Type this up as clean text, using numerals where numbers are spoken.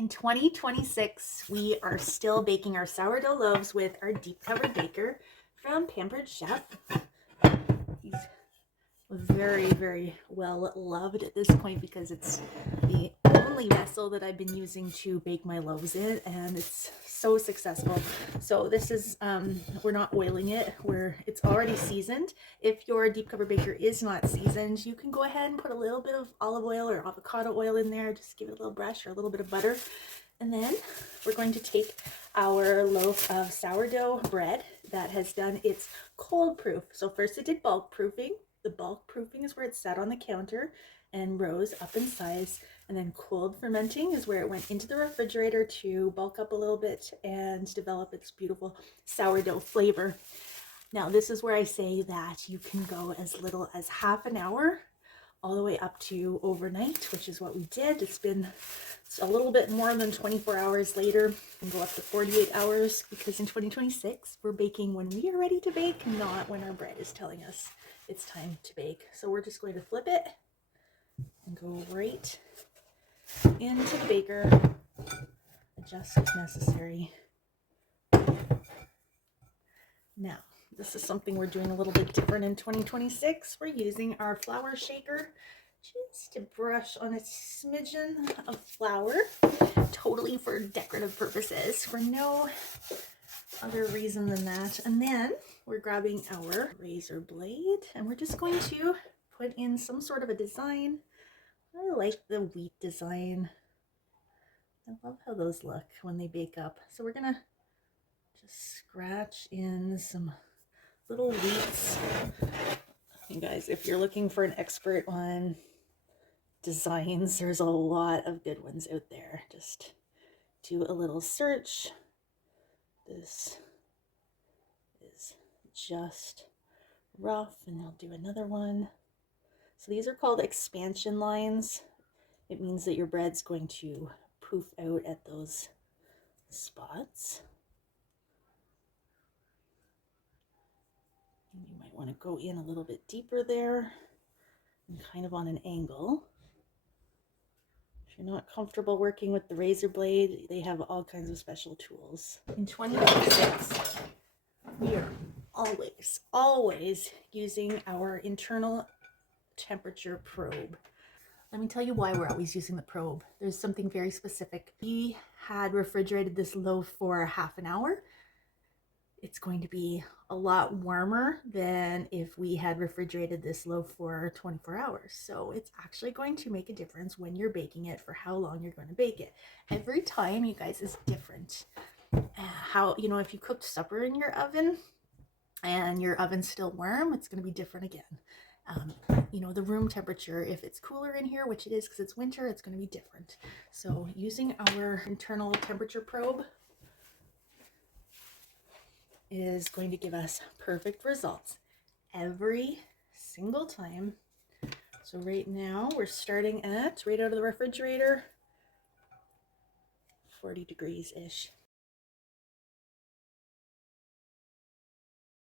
In 2026, we are still baking our sourdough loaves with our deep covered baker from Pampered Chef. He's very, very well loved at this point because it's the only vessel that I've been using to bake my loaves in, and it's so successful. So this is, we're not oiling it, it's already seasoned. If your deep cover baker is not seasoned, you can go ahead and put a little bit of olive oil or avocado oil in there, just give it a little brush or a little bit of butter. And then we're going to take our loaf of sourdough bread that has done its cold proof. So first it did bulk proofing. The bulk proofing is where it sat on the counter and rose up in size, and then cold fermenting is where it went into the refrigerator to bulk up a little bit and develop its beautiful sourdough flavor. Now this is where I say that you can go as little as half an hour all the way up to overnight, which is what we did. It's been a little bit more than 24 hours later, and go up to 48 hours, because in 2026 we're baking when we are ready to bake, not when our bread is telling us it's time to bake. So we're just going to flip it and go right into the baker, adjust if necessary. Now, this is something we're doing a little bit different in 2026. We're using our flour shaker just to brush on a smidgen of flour, totally for decorative purposes, for no other reason than that. And then we're grabbing our razor blade and we're just going to put in some sort of a design. I like the wheat design. I love how those look when they bake up. So we're gonna just scratch in some little wheats. And guys, if you're looking for an expert on designs, there's a lot of good ones out there. Just do a little search. This is just rough, and I'll do another one. So these are called expansion lines. It means that your bread's going to poof out at those spots. And you might want to go in a little bit deeper there and kind of on an angle. If you're not comfortable working with the razor blade, they have all kinds of special tools. In 2026, we are always using our internal temperature probe. Let me tell you why we're always using the probe. There's something very specific. We had refrigerated this loaf for half an hour. It's going to be a lot warmer than if we had refrigerated this loaf for 24 hours. So it's actually going to make a difference when you're baking it for how long you're going to bake it. Every time, you guys, is different. How, you know, if you cooked supper in your oven and your oven's still warm, it's going to be different again. You know, the room temperature, if it's cooler in here, which it is because it's winter, it's going to be different. So using our internal temperature probe is going to give us perfect results every single time. So right now we're starting at, right out of the refrigerator, 40 degrees-ish.